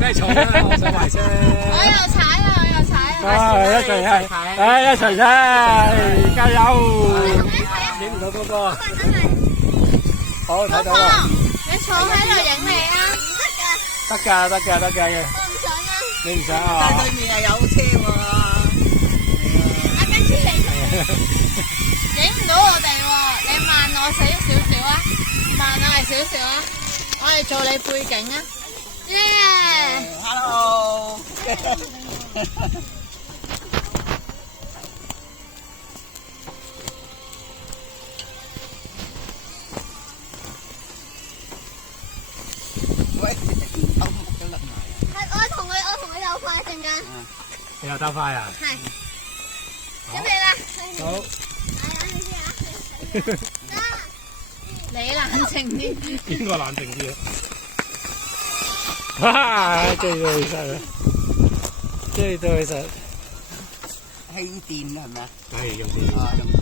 梗係坐啦，我想埋車。我又踩啊，我又踩啊！一齊係，一齊踩，加油！影唔到嗰個。好，睇到啦。你坐喺度影你啊！得㗎，得㗎，得㗎嘅。我唔想啊！你唔想啊？但對面係有車喎。阿跟住你影唔到我哋喎，你慢我少少啊，慢我哋少少啊，我哋做你背景啊！耶！ Hello。喂，偷木都甩埋啊！係我同佢有快陣間。你又得快啊？係。準備啦！好。你冷靜啲。邊個冷靜啲啊？哇！追到其實，追到其實。氣墊係咪啊？係用電。啊，用電。